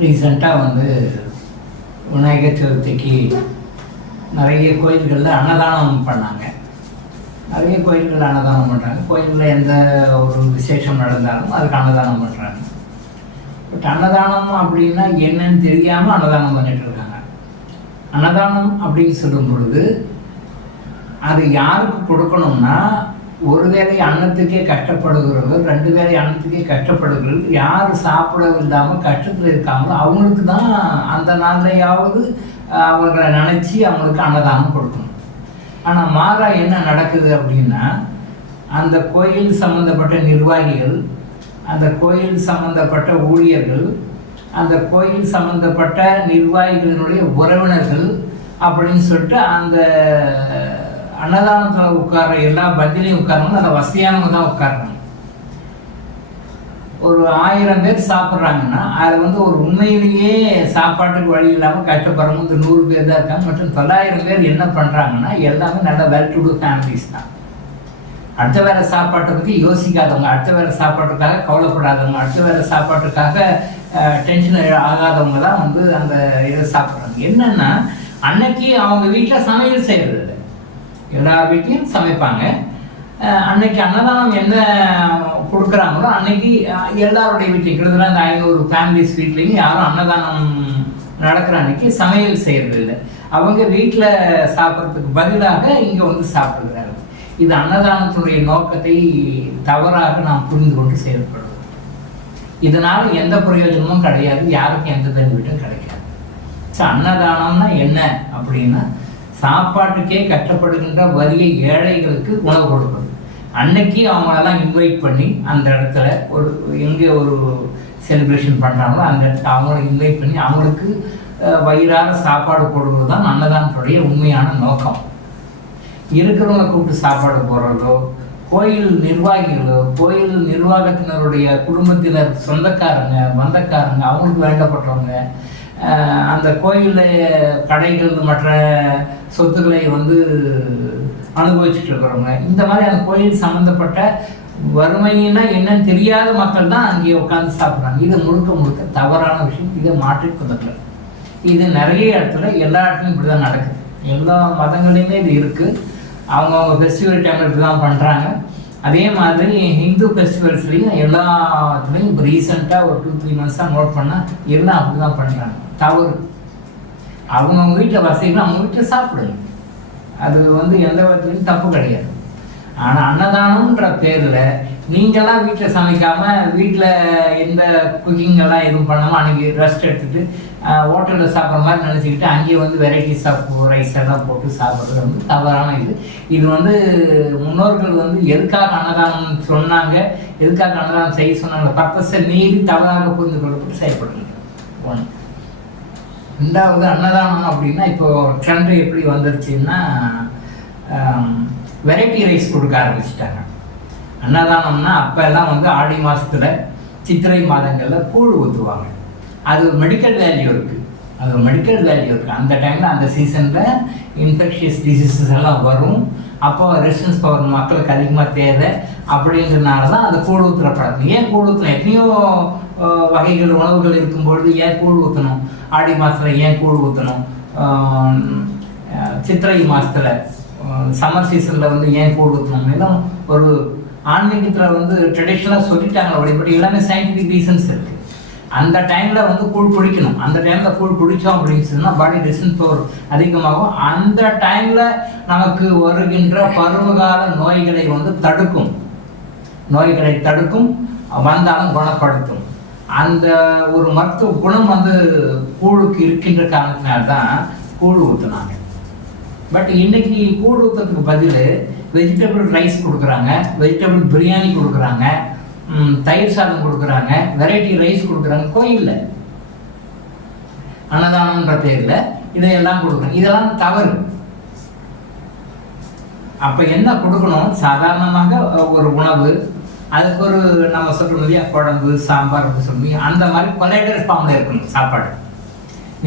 ரீசெண்டாக விநாயகர் சதுர்த்திக்கு நிறைய கோயில்களில் அன்னதானம் பண்ணாங்க. நிறைய கோயில்களில் அன்னதானம் பண்ணுறாங்க. கோயிலில் எந்த ஒரு விசேஷம் நடந்தாலும் அதுக்கு அன்னதானம் பண்ணுறாங்க. பட் அன்னதானம் அப்படின்னா என்னன்னு தெரியாமல் அன்னதானம் பண்ணிட்டு இருக்காங்க. அன்னதானம் அப்படின்னு சொல்லும் பொழுது அது யாருக்கு கொடுக்கணும்னா, ஒரு வேளை அன்னத்துக்கே கஷ்டப்படுகிறவர்கள், 2 வேளை அன்னத்துக்கே கஷ்டப்படுகிறவர்கள், யார் சாப்பிட இல்லாமல் கஷ்டத்தில் இருக்காங்களோ அவங்களுக்கு தான் அந்த நாளையாவது அவர்களை நினச்சி அவங்களுக்கு அன்னதானம் கொடுக்கணும். ஆனால் மாறா என்ன நடக்குது அப்படின்னா, அந்த கோயில் சம்மந்தப்பட்ட நிர்வாகிகள், அந்த கோயில் சம்மந்தப்பட்ட ஊழியர்கள், அந்த கோயில் சம்மந்தப்பட்ட நிர்வாகிகளினுடைய உறவினர்கள் அப்படின்னு சொல்லிட்டு அந்த அன்னதானத்தில் உட்கார எல்லா பந்திலையும் உட்காரவங்க அந்த வசதியானவங்க தான் உட்காடுறாங்க. ஒரு 1000 பேர் சாப்பிட்றாங்கன்னா அதில் ஒரு உண்மையிலேயே சாப்பாட்டுக்கு வழி இல்லாமல் கஷ்டப்படுறவங்க 100 பேர் தான் இருக்காங்க. மற்றும் 900 பேர் என்ன பண்ணுறாங்கன்னா எல்லாமே நல்ல வெல் டு டூ ஃபேமிலிஸ் தான். அடுத்த வேலை சாப்பாட்டை பற்றி யோசிக்காதவங்க, அடுத்த வேலை சாப்பாட்டுக்காக கவலைப்படாதவங்க, அடுத்த வேலை சாப்பாட்டுக்காக டென்ஷன் ஆகாதவங்க தான் அந்த இதை சாப்பிட்றாங்க. என்னென்னா, அன்னைக்கு அவங்க வீட்டில் சமையல் செய்கிறது இல்லை, எல்லார் வீட்லையும் சமைப்பாங்க. அன்னைக்கு அன்னதானம் என்ன கொடுக்குறாங்களோ அன்னைக்கு எல்லாருடைய வீட்லையும் கிட்டத்தட்ட அந்த 500 ஃபேமிலிஸ் வீட்லேயும் யாரும் அன்னதானம் நடக்கிற அன்னைக்கு சமையல் செய்கிறது இல்லை. அவங்க வீட்டில் சாப்பிட்றதுக்கு பதிலாக இங்கே சாப்பிடுகிறாங்க. இது அன்னதானத்தினுடைய நோக்கத்தை தவறாக நாம் புரிந்து கொண்டு செயல்படுவோம். இதனால் எந்த பிரயோஜனமும் கிடையாது, யாருக்கும் எந்த பெனிஃபிட்டும் கிடைக்காது. ஸோ அன்னதானம்னா என்ன அப்படின்னா, சாப்பாட்டுக்கே கஷ்டப்படுகின்ற வறிய ஏழைகளுக்கு உணவு கொடுப்பது. அன்னைக்கு அவங்களெல்லாம் இன்வைட் பண்ணி அந்த இடத்துல எங்கே ஒரு செலிப்ரேஷன் பண்ணுறாங்களோ அந்த இடத்துல அவங்கள இன்வைட் பண்ணி அவங்களுக்கு வயிறார சாப்பாடு போடுவது தான் அன்னதானத்துடைய உண்மையான நோக்கம். இருக்கிறவங்க கூப்பிட்டு சாப்பாடு போடுறதோ, கோயில் நிர்வாகிகளோ, கோயில் நிர்வாகத்தினருடைய குடும்பத்தினர், சொந்தக்காரங்க, பந்தக்காரங்க, அவங்களுக்கு வேண்டப்பட்டவங்க, அந்த கோயிலில் கடைகள் மற்ற சொத்துக்களை அனுபவிச்சுட்டு இருக்கிறவங்க, இந்த மாதிரி அந்த கோயில் சம்மந்தப்பட்ட வறுமைன்னா என்னன்னு தெரியாத மக்கள் தான் அங்கே உட்காந்து சாப்பிட்றாங்க. இது முழுக்க முழுக்க தவறான விஷயம். இதை மாற்றிக்கொள்ள இது நிறைய இடத்துல, எல்லா இடத்துலையும் இப்படி தான் நடக்குது. எல்லா மதங்களையுமே இது இருக்குது. அவங்கவுங்க ஃபெஸ்டிவல் டைமில் இப்படி தான் பண்ணுறாங்க. அதே மாதிரி ஹிந்து ஃபெஸ்டிவல்ஸ்லேயும் எல்லாத்துலேயும் இப்போ ரீசெண்டாக ஒரு 2-3 மந்த்ஸாக நோட் பண்ணால் எல்லாம் அப்படி தான் பண்ணுறாங்க. தவறு. அவங்கவுங்க வீட்டில் வசதிகள் அவங்க வீட்டில் சாப்பிடுங்க, அது எந்த விதத்துலையும் தப்பு கிடையாது. ஆனால் அன்னதானம்ன்ற பேரில் நீங்களாம் வீட்டில் சமைக்காமல், வீட்டில் எந்த குக்கிங்கெல்லாம் எதுவும் பண்ணாமல் அன்றைக்கி ரெஸ்ட் எடுத்துகிட்டு ஹோட்டலில் சாப்பிட்ற மாதிரி நினச்சிக்கிட்டு அங்கேயே வெரைட்டிஸ் ஆஃப் ரைஸ் எல்லாம் போட்டு சாப்பிட்றது தவறான இது. இது முன்னோர்கள் எதுக்காக அன்னதானம் சொன்னாங்க, எதுக்காக அன்னதானம் செய்ய சொன்னாங்க, பர்பஸை மீறி தவறாக புரிந்து கொள்ளப்பட்டு செயல்படுறாங்க. 1. 2வது, அன்னதானம் அப்படின்னா இப்போது ட்ரெண்டு எப்படி வந்துருச்சுன்னா, வெரைட்டி ரைஸ் கொடுக்க ஆரம்பிச்சிட்டாங்க. அன்னதானம்னா அப்போ எல்லாம் ஆடி மாதத்தில், சித்திரை மாதங்களில் கூழ் ஊற்றுவாங்க. அது ஒரு மெடிக்கல் வேல்யூ இருக்குது, அது ஒரு மெடிக்கல் வேல்யூ இருக்குது. அந்த டைமில் அந்த சீசனில் இன்ஃபெக்ஷியஸ் டிசீசஸ் எல்லாம் வரும். அப்போ ரெசிஸ்டன்ஸ் பவர் மக்களுக்கு அதிகமாக தேவை. அப்படிங்கிறதுனால தான் அந்த கூழ் ஊற்றுற பழக்கம். ஏன் கூழ் ஊற்றணும்? எத்தனையோ வகைகள் உணவுகள் இருக்கும்பொழுது ஏன் கூழ் ஊற்றணும்? ஆடி மாதத்தில் ஏன் கூழ் ஊற்றணும்? சித்திரை மாதத்தில் சம்மர் சீசனில் ஏன் கூழ் ஊற்றணும்? எல்லாம் ஒரு ஆன்மீகத்தில் ட்ரெடிஷ்னலாக சொல்லிட்டாங்க. அப்படிப்படி எல்லாமே சயின்டிஃபிக் ரீசன்ஸ் இருக்குது. அந்த டைமில் கூழ் குடிக்கணும். அந்த டைமில் கூழ் குடித்தோம் அப்படின்னு சொன்னால் பாடி ரெசிஸ்டன்ஸ் பவர் அதிகமாகும். அந்த டைமில் நமக்கு வருகின்ற பருவகால நோய்களை தடுக்கும், நோய்களை தடுக்கும், வந்தாலும் குணப்படுத்தும். அந்த ஒரு மருத்துவ குணம் கூழுக்கு இருக்கின்ற காரணத்தினால்தான் கூழ் ஊற்றுனாங்க. பட் இன்னைக்கு கூழ் ஊற்றுறதுக்கு பதில் வெஜிடபிள் ரைஸ் கொடுக்குறாங்க, வெஜிடபிள் பிரியாணி கொடுக்குறாங்க, தயிர் சாதம் கொடுக்குறாங்க, வெரைட்டி ரைஸ் கொடுக்குறாங்க. கோயிலில் அன்னதானம்ன்ற பேரில் இதையெல்லாம் கொடுக்குறாங்க. இதெல்லாம் தவறு. அப்போ என்ன கொடுக்கணும்? சாதாரணமாக ஒரு உணவு, அதுக்கு ஒரு நம்ம சொல்கிறோம் இல்லையா, குழம்பு, சாம்பார் சொல்லி அந்த மாதிரி கொலைடர் ஃபார்மில் இருக்கணும் சாப்பாடு.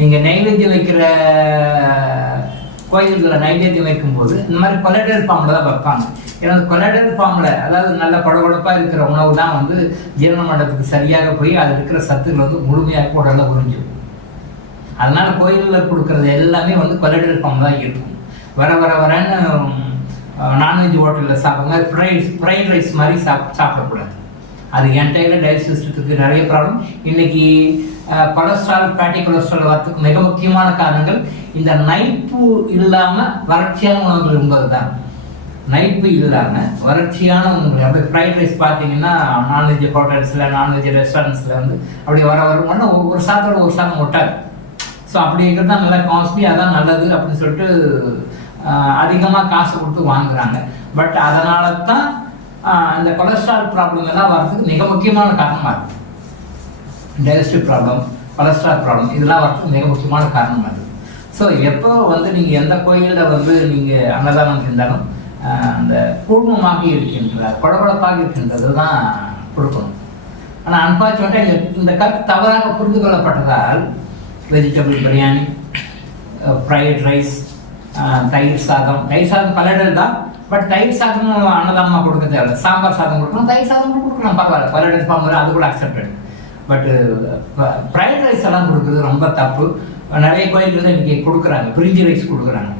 நீங்கள் நெய்வேத்தியம் வைக்கிற கோயில்களில் நைவேத்தியம் வைக்கும்போது இந்த மாதிரி கொலட்ரல் ஃபார்மில் தான் வைப்பாங்க. ஏன்னா அந்த கொலட்ரல் ஃபார்மில், அதாவது நல்ல கொடகொடப்பாக இருக்கிற உணவு தான் வந்து ஜீரண மண்டலத்துக்கு சரியாக போய் அதில் இருக்கிற சத்துக்கள் வந்து முழுமையாக உடலில் உறிஞ்சிடும். அதனால கோயிலில் கொடுக்குறது எல்லாமே வந்து கொலட்ரல் ஃபார்ம் தான் இருக்கும். வரன்னு நான்வெஜ் ஹோட்டலில் சாப்பிட்ற மாதிரி ஃப்ரைட் ரைஸ் மாதிரி சாப்பிடக்கூடாது. அது என்டையர் டைஜஸ்ட் சிஸ்டத்துக்கு நிறைய ப்ராப்ளம். இன்னைக்கு கொலஸ்ட்ரால், ஃபேட்டி கொலஸ்ட்ரால் வரத்துக்கு மிக முக்கியமான காரணங்கள் இந்த நைப்பு இல்லாமல் வறட்சியான உணவுகள் உண்பது தான். நைப்பு இல்லாமல் வறட்சியான உணவுகள், அப்படியே ஃப்ரைட் ரைஸ் பார்த்தீங்கன்னா நான்வெஜ் ஹோட்டல்ஸில், நான்வெஜ் ரெஸ்டாரண்ட்ஸில் வந்து அப்படி வருமானு ஒரு சாதத்தோட ஒரு சாதம் ஒட்டாது. ஸோ அப்படி இருக்கிறது தான் நல்லா காஸ்ட்லி, அதான் நல்லது அப்படின்னு சொல்லிட்டு அதிகமாக காசு கொடுத்து வாங்குறாங்க. பட் அதனால தான் இந்த கொலஸ்ட்ரால் ப்ராப்ளம் எல்லாம் வர்றதுக்கு மிக முக்கியமான காரணமாக இருக்குது. டைஜஸ்டிவ் ப்ராப்ளம், கொலஸ்ட்ரால் ப்ராப்ளம் இதெல்லாம் வர்றதுக்கு மிக முக்கியமான காரணமாக இருக்குது. ஸோ எப்போ வந்து நீங்கள் எந்த கோயிலில் வந்து நீங்கள் அன்னதானம் இருந்தாலும் அந்த கூழ்மமாக இருக்கின்ற, கொடகொடப்பாக இருக்கின்றது தான் கொடுக்கணும். ஆனால் அன்பார்ச்சுனேட்டாக இந்த கருத்து தவறாக புரிந்து கொள்ளப்பட்டதால் வெஜிடபிள் பிரியாணி, ஃப்ரைட் ரைஸ், தயிர் சாதம் பல்லடல் தான். பட் தயிர் சாதமும் அன்னதானமாக கொடுக்க தேவை. சாம்பார் சாதம் கொடுக்கணும், தயிர் சாதம் கொடுக்கலாம், பரவாயில்ல, பல்லடல் ஃபார்ம் அது கூட அக்செப்டட். பட்டு ஃப்ரைட் ரைஸ் எல்லாம் கொடுக்குறது ரொம்ப தப்பு. நிறைய கோயில்கள் இன்றைக்கி கொடுக்குறாங்க, பிரிஞ்சி ரைஸ் கொடுக்குறாங்க.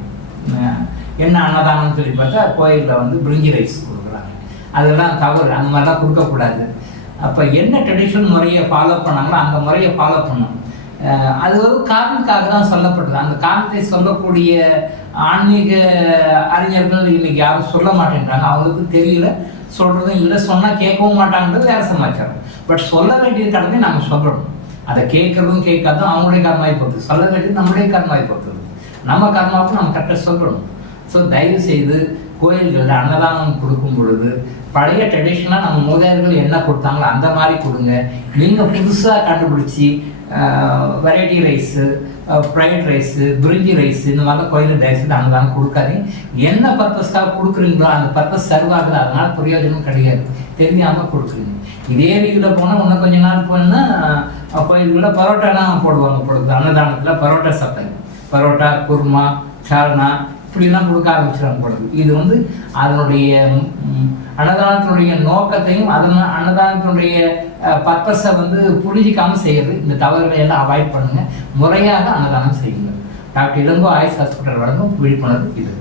என்ன அன்னதானம்னு சொல்லி பார்த்தா கோயிலில் வந்து பிரிஞ்சி ரைஸ் கொடுக்குறாங்க. அதெல்லாம் தவறு, அந்த மாதிரிலாம் கொடுக்கக்கூடாது. அப்போ என்ன ட்ரெடிஷ்னல் முறையை ஃபாலோ பண்ணாங்களோ அந்த முறையை ஃபாலோ பண்ணணும். அது ஒரு காரணத்துக்காக தான் சொல்லப்பட்டது. அந்த காரணத்தை சொல்லக்கூடிய ஆன்மீக அறிஞர்கள் இன்னைக்கு யாரும் சொல்ல மாட்டேன்றாங்க. அவங்களுக்கு தெரியல, சொல்கிறதும் இல்லை, சொன்னால் கேட்கவும் மாட்டாங்கிறது வேறு சமாச்சாரம். பட் சொல்ல வேண்டிய கடமை நம்ம சொல்லணும். அதை கேட்கறதும் கேட்காதும் அவங்களுடைய கர்மாவை பொறுத்து, சொல்ல வேண்டியது நம்முடைய கர்மாவை பொறுத்தது. நம்ம கர்மாவுக்கு நம்ம கரெக்டாக சொல்லணும். ஸோ தயவு செய்து கோயில்களில் அன்னதானம் கொடுக்கும் பொழுது பழைய ட்ரெடிஷ்னலாக நம்ம மூதாதையர்கள் என்ன கொடுத்தாங்களோ அந்த மாதிரி கொடுங்க. நீங்கள் புதுசாக கண்டுபிடிச்சி வெரைட்டி ரைஸு, ஃப்ரைட் ரைஸு, பிரிஞ்சி ரைஸு இந்த மாதிரிலாம் கோயிலில் தயவுசெய்து அன்னதானம் கொடுக்காதீங்க. என்ன பர்பஸ்க்காக கொடுக்குறீங்களோ அந்த பர்பஸ் சர்வ் ஆகுது, அதனால பிரயோஜனம் கிடையாது, தெரியாமல் கொடுக்குறீங்க. இதே ரீதியில் போனால் இன்னும் கொஞ்ச நாள் போனால் கோயில்களில் பரோட்டாலாம் போடுவாங்க. அன்னதானத்தில் பரோட்டா சாப்பிட்டாங்க, பரோட்டா, குருமா, சால்னா இப்படிலாம் கொடுக்க ஆரம்பிச்சிடாங்க போடுது. இது வந்து அதனுடைய அன்னதானத்தினுடைய நோக்கத்தையும் அன்னதானத்தினுடைய பர்பஸை வந்து புரிஞ்சிக்காமல் செய்யறது. இந்த தவறுகளை எல்லாம் அவாய்ட் பண்ணுங்க. முறையாக அன்னதானம் செய்யுங்க. டாக்டர் இளங்கோ ஆயுஷ் ஹாஸ்பிட்டல் வழங்கும் விழிப்புணர்வு இது.